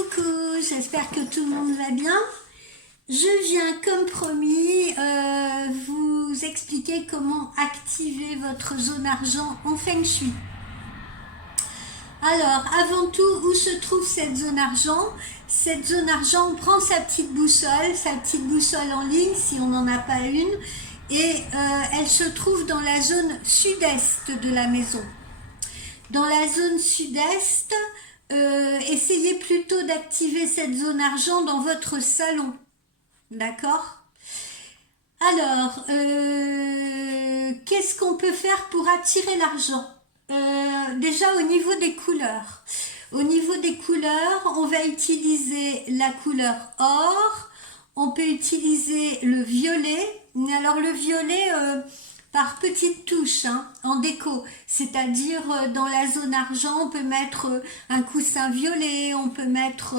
Coucou, j'espère que tout le monde va bien. Je viens comme promis vous expliquer comment activer votre zone argent en Feng Shui. Alors, avant tout, où se trouve cette zone argent? Cette zone argent, on prend sa petite boussole en ligne si on n'en a pas une, et elle se trouve dans la zone sud-est de la maison. Dans la zone sud-est, essayez plutôt d'activer cette zone argent dans votre salon. D'accord? Alors, qu'est-ce qu'on peut faire pour attirer l'argent? Déjà au niveau des couleurs. Au niveau des couleurs, on va utiliser la couleur or. On peut utiliser le violet. Alors le violet par petites touches en déco. C'est-à-dire dans la zone argent, on peut mettre un coussin violet, on peut mettre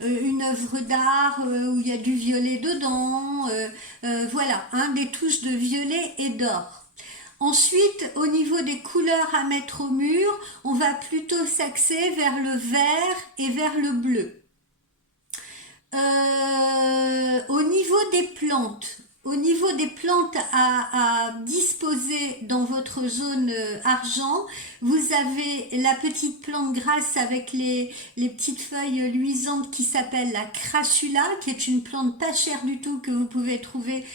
une œuvre d'art où il y a du violet dedans. Voilà, des touches de violet et d'or. Ensuite, au niveau des couleurs à mettre au mur, on va plutôt s'axer vers le vert et vers le bleu. Au niveau des plantes à disposer dans votre zone argent, vous avez la petite plante grasse avec les petites feuilles luisantes qui s'appelle la crassula, qui est une plante pas chère du tout que vous pouvez trouver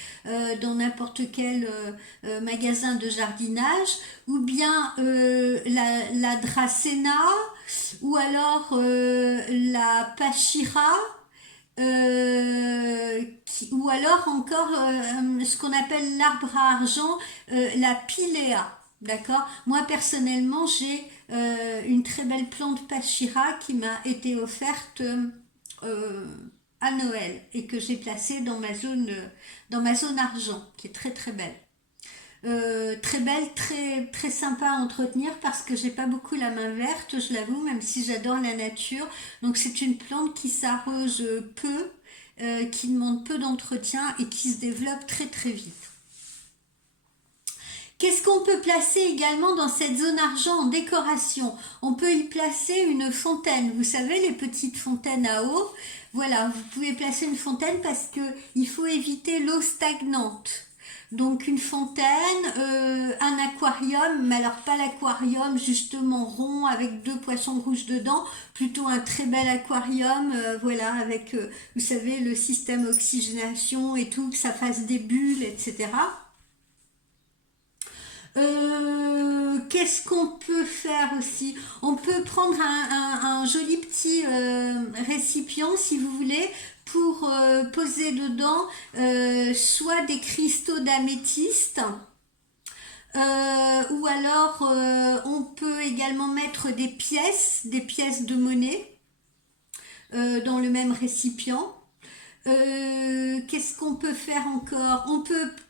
dans n'importe quel magasin de jardinage, ou bien la dracena, ou alors la pachira, ou alors encore ce qu'on appelle l'arbre à argent, la pilea. D'accord? Moi personnellement j'ai une très belle plante pachira qui m'a été offerte à Noël et que j'ai placée dans ma zone argent, qui est très très belle. Très belle, très très sympa à entretenir parce que j'ai pas beaucoup la main verte, je l'avoue, même si j'adore la nature. Donc c'est une plante qui s'arrose peu, qui demande peu d'entretien et qui se développe très très vite. Qu'est-ce qu'on peut placer également dans cette zone argent en décoration? On peut y placer une fontaine. Vous savez, les petites fontaines à eau. Voilà, vous pouvez placer une fontaine parce que il faut éviter l'eau stagnante. Donc une fontaine, un aquarium, mais alors pas l'aquarium justement rond avec 2 poissons rouges dedans, plutôt un très bel aquarium, voilà, avec, vous savez, le système oxygénation et tout, que ça fasse des bulles, etc. Qu'est-ce qu'on peut faire aussi? On peut prendre un joli petit récipient, si vous voulez, pour poser dedans soit des cristaux d'améthyste, ou alors on peut également mettre des pièces de monnaie dans le même récipient. Qu'est-ce qu'on peut faire encore?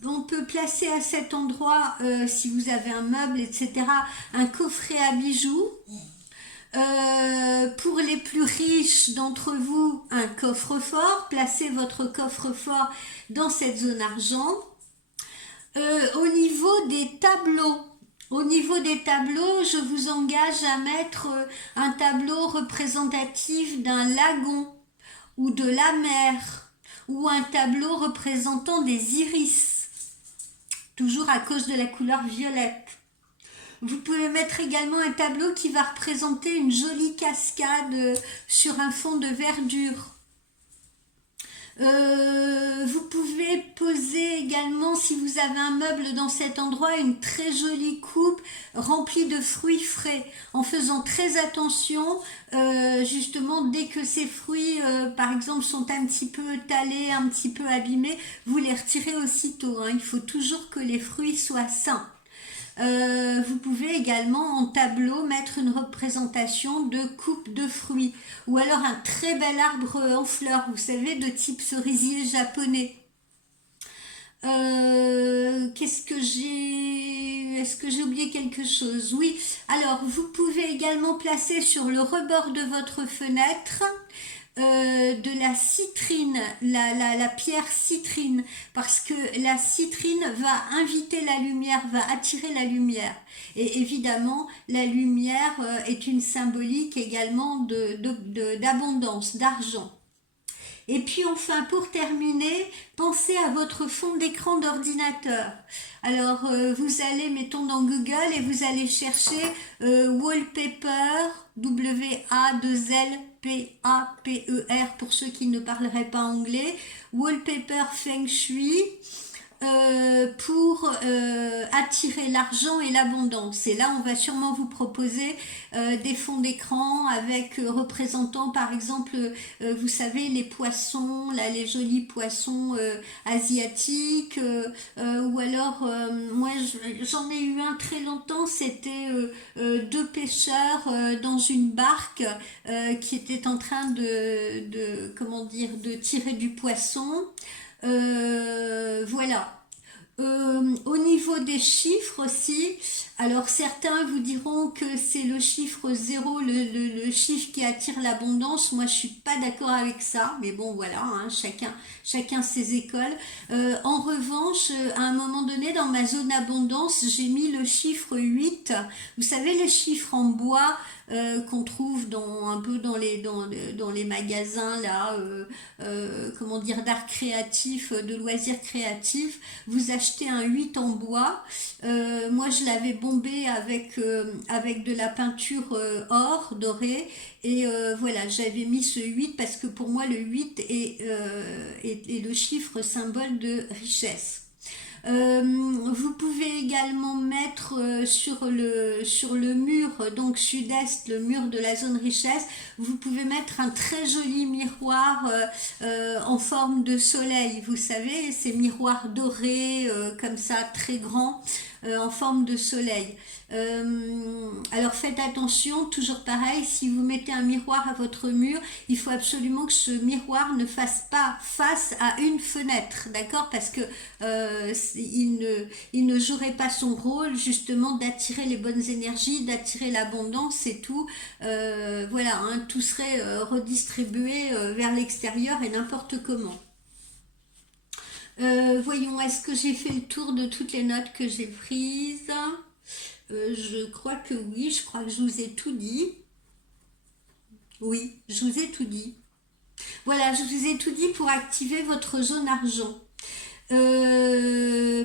On peut placer à cet endroit, si vous avez un meuble, etc., un coffret à bijoux. Pour les plus riches d'entre vous, un coffre-fort. Placez votre coffre-fort dans cette zone argent. Au niveau des tableaux, je vous engage à mettre un tableau représentatif d'un lagon ou de la mer, ou un tableau représentant des iris, toujours à cause de la couleur violette. Vous pouvez mettre également un tableau qui va représenter une jolie cascade sur un fond de verdure. Vous pouvez poser également, si vous avez un meuble dans cet endroit, une très jolie coupe remplie de fruits frais, en faisant très attention, justement, dès que ces fruits, par exemple, sont un petit peu talés, un petit peu abîmés, vous les retirez aussitôt. Il faut toujours que les fruits soient sains. Vous pouvez également en tableau mettre une représentation de coupe de fruits, ou alors un très bel arbre en fleurs, vous savez, de type cerisier japonais. Est-ce que j'ai oublié quelque chose? Oui, alors vous pouvez également placer sur le rebord de votre fenêtre de la citrine, la pierre citrine, parce que la citrine va inviter la lumière, va attirer la lumière. Et évidemment, la lumière est une symbolique également d'abondance, d'argent. Et puis enfin, pour terminer, pensez à votre fond d'écran d'ordinateur. Alors, vous allez, mettons dans Google, et vous allez chercher wallpaper, W-A-2-L-P-A-P-E-R, pour ceux qui ne parleraient pas anglais, wallpaper feng shui, pour attirer l'argent et l'abondance. Et là, on va sûrement vous proposer des fonds d'écran avec représentant, par exemple, vous savez, les poissons, là, les jolis poissons asiatiques, ou alors, moi, j'en ai eu un très longtemps, c'était deux pêcheurs dans une barque qui étaient en train comment dire, de tirer du poisson. Voilà. Au niveau des chiffres aussi, alors certains vous diront que c'est le chiffre 0, le chiffre qui attire l'abondance. Moi, je suis pas d'accord avec ça, mais bon, voilà, hein, chacun ses écoles. En revanche, à un moment donné, dans ma zone abondance, j'ai mis le chiffre 8. Vous savez, les chiffres en bois qu'on trouve un peu dans les magasins là, comment dire, d'art créatif, de loisirs créatifs. Vous achetez un 8 en bois. Moi, je l'avais bombé avec de la peinture or dorée. Et voilà, j'avais mis ce 8 parce que pour moi, le 8 est le chiffre symbole de richesse. Vous pouvez également mettre sur le mur, donc sud-est, le mur de la zone richesse, vous pouvez mettre un très joli miroir en forme de soleil. Vous savez, ces miroirs dorés, comme ça, très grands, en forme de soleil. Alors faites attention, toujours pareil, si vous mettez un miroir à votre mur, il faut absolument que ce miroir ne fasse pas face à une fenêtre, d'accord? Parce que il ne jouerait pas son rôle justement d'attirer les bonnes énergies, d'attirer l'abondance et tout. Voilà, hein, tout serait redistribué vers l'extérieur et n'importe comment. Voyons, est-ce que j'ai fait le tour de toutes les notes que j'ai prises? Je crois que oui, je crois que je vous ai tout dit. Oui, je vous ai tout dit. Voilà, je vous ai tout dit pour activer votre zone argent.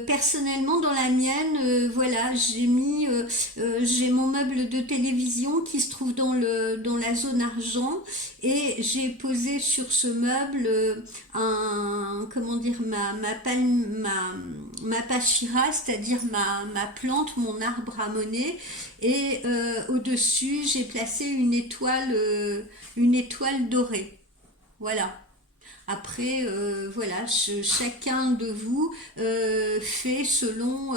Personnellement, dans la mienne, voilà, j'ai mon meuble de télévision qui se trouve dans la zone argent, et j'ai posé sur ce meuble comment dire, ma pachira, c'est-à-dire ma plante, mon arbre à monnaie, et au-dessus, j'ai placé une étoile dorée. Voilà. Après, voilà, chacun de vous fait selon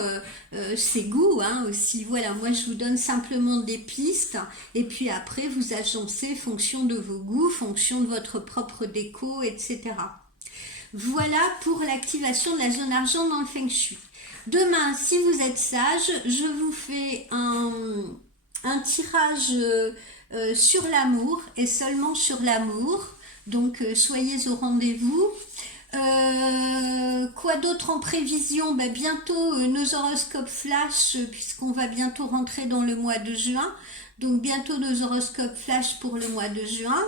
ses goûts, hein, aussi. Voilà, moi je vous donne simplement des pistes, et puis après vous agencez fonction de vos goûts, fonction de votre propre déco, etc. Voilà pour l'activation de la zone argent dans le Feng Shui. Demain, si vous êtes sage, je vous fais un tirage sur l'amour, et seulement sur l'amour. Donc soyez au rendez-vous. Quoi d'autre en prévision? Bientôt nos horoscopes flash, puisqu'on va bientôt rentrer dans le mois de juin. Donc bientôt nos horoscopes flash pour le mois de juin.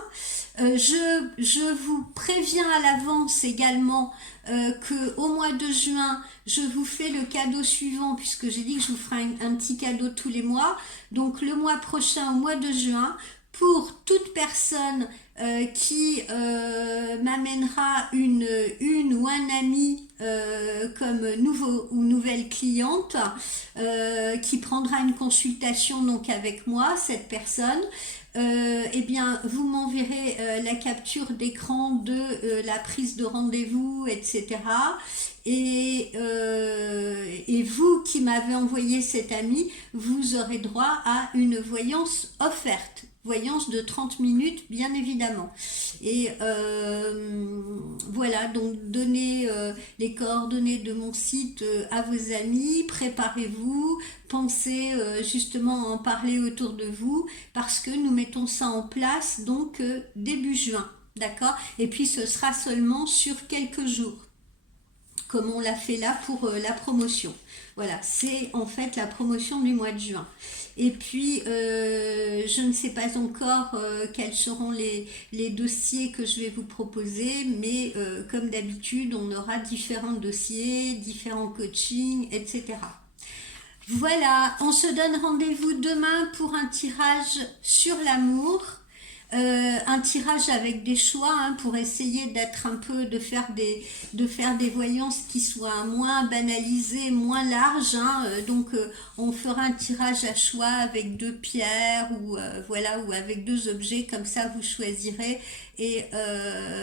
Je vous préviens à l'avance également qu'au mois de juin, je vous fais le cadeau suivant, puisque j'ai dit que je vous ferai un petit cadeau tous les mois. Donc le mois prochain, au mois de juin, pour toute personne qui m'amènera une ou un ami comme nouveau ou nouvelle cliente, qui prendra une consultation donc avec moi, cette personne, eh bien vous m'enverrez la capture d'écran de la prise de rendez-vous, etc. Et vous qui m'avez envoyé cet ami, vous aurez droit à une voyance offerte. Voyance de 30 minutes, bien évidemment. Et voilà, donc donnez les coordonnées de mon site à vos amis, préparez-vous, pensez justement à en parler autour de vous, parce que nous mettons ça en place donc début juin. d'accord? Et puis ce sera seulement sur quelques jours, comme on l'a fait là pour la promotion. Voilà, c'est en fait la promotion du mois de juin. Et puis, je ne sais pas encore quels seront les dossiers que je vais vous proposer, mais comme d'habitude, on aura différents dossiers, différents coachings, etc. Voilà, on se donne rendez-vous demain pour un tirage sur l'amour. Un tirage avec des choix, hein, pour essayer d'être un peu, de faire des voyances qui soient moins banalisées, moins larges, hein. Donc on fera un tirage à choix avec deux pierres ou voilà, ou avec deux objets, comme ça vous choisirez et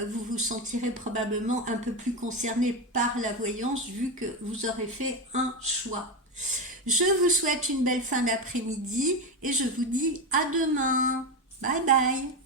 vous vous sentirez probablement un peu plus concerné par la voyance vu que vous aurez fait un choix. Je vous souhaite une belle fin d'après-midi et je vous dis à demain. Bye bye.